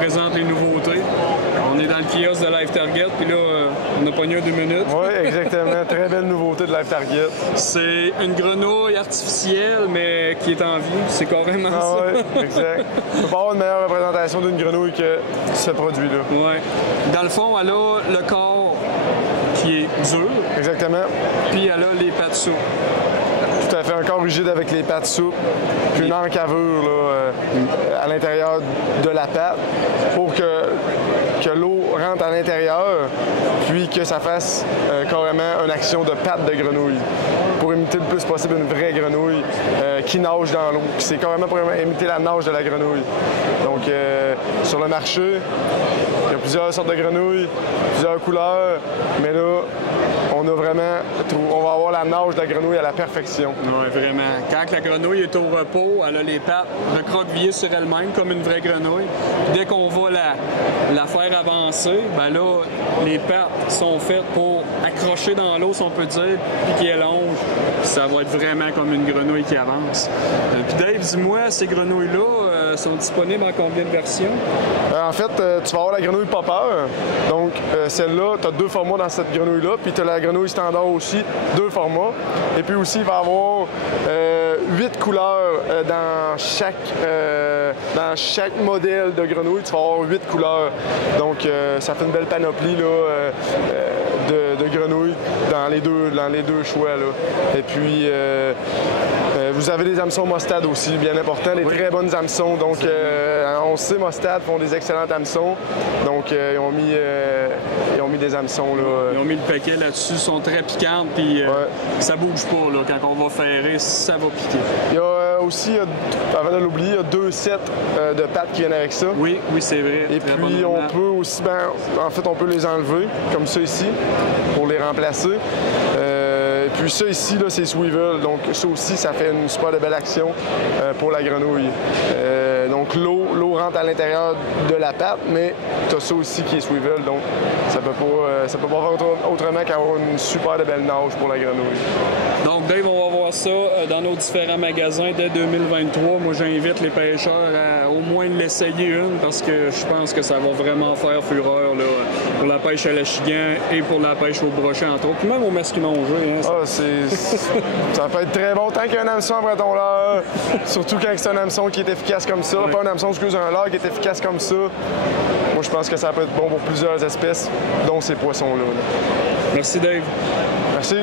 présente les nouveautés. On est dans le kiosque de Live Target, puis là, on a pogné un 2 minutes. Oui, exactement. Très belle nouveauté de Live Target. C'est une grenouille artificielle, mais qui est en vie. C'est carrément ça. Oui, exact. On peut pas avoir une meilleure représentation d'une grenouille que ce produit-là. Oui. Dans le fond, elle a le corps qui est dur. Exactement. Puis elle a les pattes souples. Tout à fait, un corps rigide avec les pattes souples, puis une encavure là, à l'intérieur de la patte pour que l'eau rentre à l'intérieur, puis que ça fasse carrément une action de patte de grenouille pour imiter le plus possible une vraie grenouille qui nage dans l'eau. C'est carrément pour imiter la nage de la grenouille. Donc, sur le marché, il y a plusieurs sortes de grenouilles, plusieurs couleurs, mais là, on va avoir la nage de la grenouille à la perfection. Oui, vraiment. Quand la grenouille est au repos, elle a les pattes recroquevillées sur elle-même comme une vraie grenouille. Dès qu'on va la faire avancer, ben là, les pattes sont faites pour accrocher dans l'eau, si on peut dire, puis qui allonge. Ça va être vraiment comme une grenouille qui avance. Puis Dave, dis-moi, ces grenouilles-là sont disponibles en combien de versions? En fait, tu vas avoir la grenouille popper. Donc, celle-là, tu as 2 formats dans cette grenouille-là. Puis tu as la grenouille standard aussi, 2 formats. Et puis aussi, il va y avoir 8 couleurs dans chaque modèle de grenouille. Tu vas avoir 8 couleurs. Donc, ça fait une belle panoplie là, de grenouilles dans les deux choix. Là. Et puis, vous avez des hameçons Mostad aussi, bien important, des très bonnes hameçons. Donc, on sait, Mostad font des excellents hameçons. Donc, ils ont mis des hameçons. Là. Ils ont mis le paquet là-dessus, sont très piquantes, puis ça bouge pas. Là. Quand on va ferrer, ça va piquer. Il y a aussi, avant de l'oublier, il y a 2 sets de pattes qui viennent avec ça. Oui, c'est vrai. Et puis, on peut aussi, en fait, on peut les enlever, comme ça ici, pour les remplacer. Puis ça ici, là, c'est swivel. Donc ça aussi, ça fait une super belle action pour la grenouille. Donc l'eau rentre à l'intérieur de la patte, mais tu as ça aussi qui est swivel. Donc ça peut pas faire autrement qu'avoir une super belle nage pour la grenouille. Donc Dave, on va voir ça dans nos différents magasins dès 2023. Moi, j'invite les pêcheurs à au moins l'essayer une parce que je pense que ça va vraiment faire fureur là, pour la pêche à l'achigan et pour la pêche au brochet, entre autres. Puis même au masquinongé. Hein, ça peut être très bon tant qu'il y a un hameçon après ton leurre. Surtout quand c'est un hameçon qui est efficace comme ça. Pas un hameçon, excuse, un leurre qui est efficace comme ça. Moi, je pense que ça peut être bon pour plusieurs espèces, dont ces poissons-là. Merci Dave. Merci.